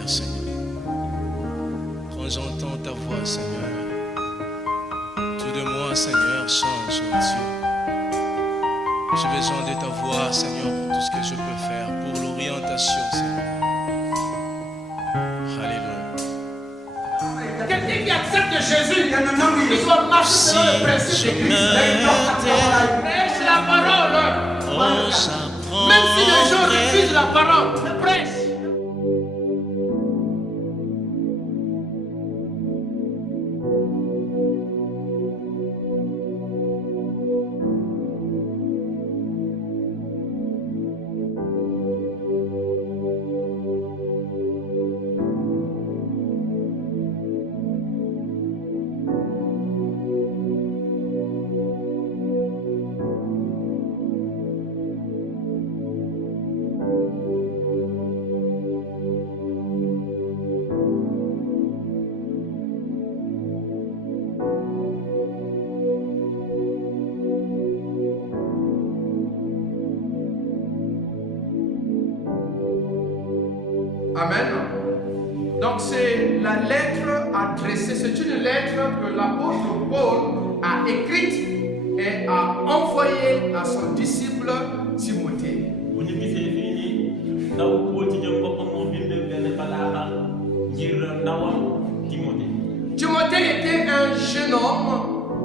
Père, Seigneur. Quand j'entends ta voix, Seigneur, tout de moi, Seigneur, change, mon Dieu. J'ai besoin de ta voix, Seigneur, pour tout ce que je peux faire, pour l'orientation, Seigneur. Alléluia. Quelqu'un qui accepte Jésus, il doit marcher selon le principe de Christ. Prêche la parole. Même si les gens refusent la parole, prêche. Amen. Donc c'est la lettre adressée, c'est une lettre que l'apôtre Paul a écrite et a envoyée à son disciple Timothée. Timothée était un jeune homme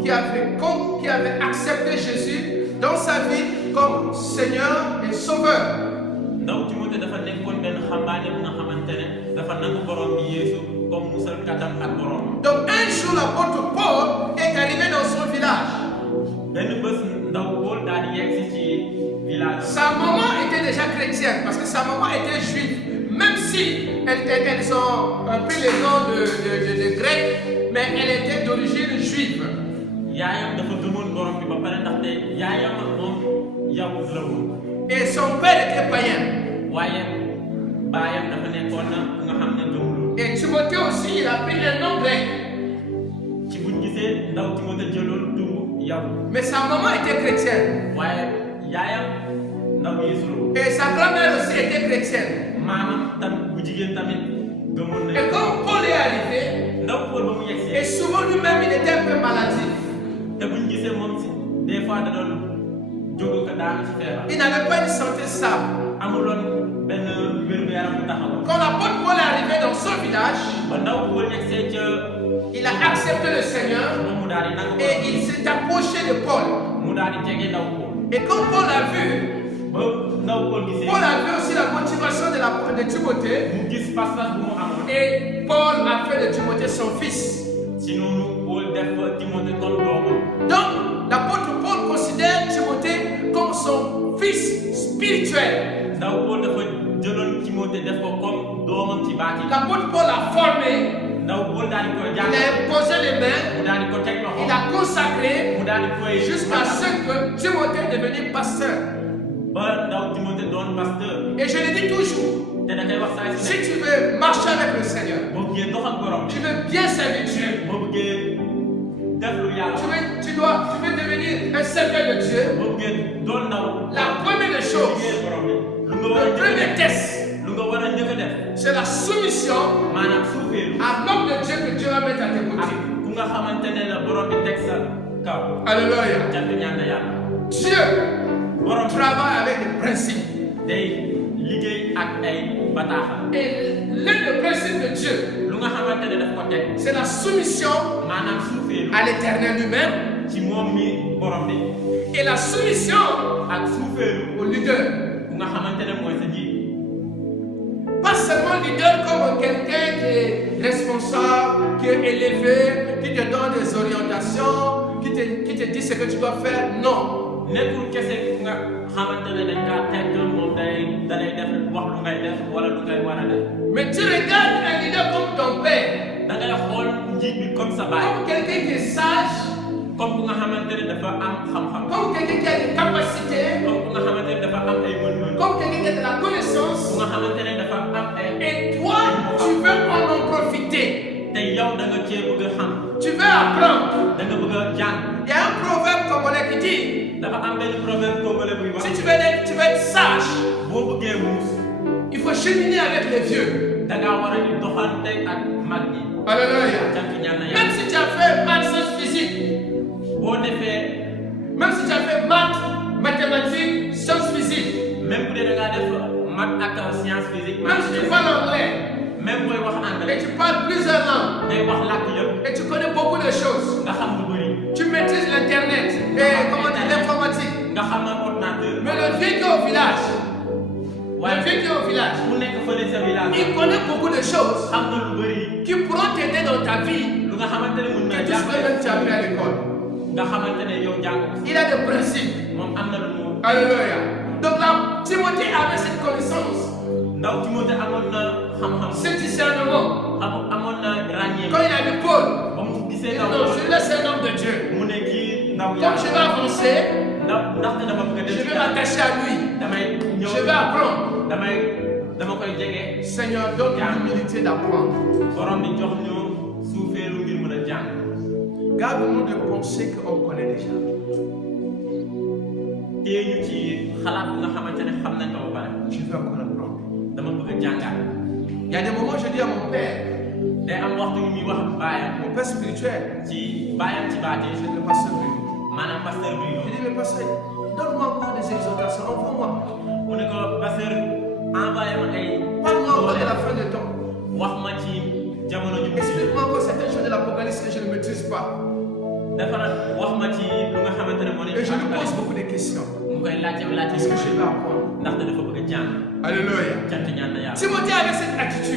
qui avait accepté Jésus dans sa vie comme Seigneur et Sauveur. Donc un jour l'apôtre Paul est arrivé dans son village. Sa maman était déjà chrétienne parce que sa maman était juive. Même si elles ont pris les noms de grec, mais elle était d'origine juive. Et son père était païen. Et Timothée aussi, il a pris le nom grec. Mais sa maman était chrétienne. Et sa grand-mère aussi était chrétienne. Et quand Paul est arrivé, et souvent lui-même il était un peu maladif. Il n'avait pas une santé stable. Quand l'apôtre Paul est arrivé dans son village, il a accepté le Seigneur et il s'est approché de Paul. Et quand Paul a vu aussi la motivation de Timothée, et Paul a fait de Timothée son fils. Donc l'apôtre Paul considère Timothée comme son fils spirituel. L'apôtre Paul l'a formé, il a imposé les mains, il a consacré jusqu'à ce que Timothée est devenu pasteur. Et je le dis toujours, si tu veux marcher avec le Seigneur, tu veux bien servir Dieu, tu veux devenir un serviteur de Dieu, la première des choses, le premier test, c'est la soumission à l'homme de Dieu que Dieu va mettre à tes côtés. Alléluia. Dieu travaille avec des principes. Et l'un des principes de Dieu, c'est la soumission à l'Éternel lui-même et la soumission au leader. Pas seulement leader comme quelqu'un qui est responsable, qui est élevé, qui te donne des orientations, qui te dit ce que tu dois faire. Non. Mais tu regardes un leader comme ton père, comme quelqu'un qui est sage, comme quelqu'un qui a des capacités, comme quelqu'un qui a de la connaissance. Et toi, tu veux en profiter. Tu veux apprendre. Il y a un proverbe congolais qui dit, si tu veux être sage, il faut cheminer avec les vieux. Alléluia. Même si tu as fait maths, sciences physiques, même si tu as fait maths, mathématiques, sciences physiques, même si tu parles anglais, et tu parles plusieurs langues, et tu connais beaucoup de choses, tu maîtrises l'internet et comment dire l'informatique, mais le vieux qui est au village, il connaît beaucoup de choses qui pourront t'aider dans ta vie, que tout ce que même tu as appris à l'école. Il a des principes. Alléluia. Donc là, Timothée avait cette connaissance, ce discernement. Quand il a vu Paul, il dit non, celui-là c'est un homme de Dieu. Comme je vais avancer, je vais m'attacher à lui. Je vais apprendre. Seigneur, donne l'humilité d'apprendre. Garde-nous de penser qu'on connaît déjà. Je veux encore apprendre. Il y a des moments où je dis à mon père, mon père spirituel, je dis le pasteur Bruno. Je dis mais pasteur, donne-moi encore des exhortations, envoie-moi. Parle-moi encore de la fin des temps. Explique-moi encore certaines choses de l'Apocalypse que je ne maîtrise pas. Et je lui pose beaucoup de questions. Est-ce que je vais apprendre? Alléluia. Timothée avait cette attitude.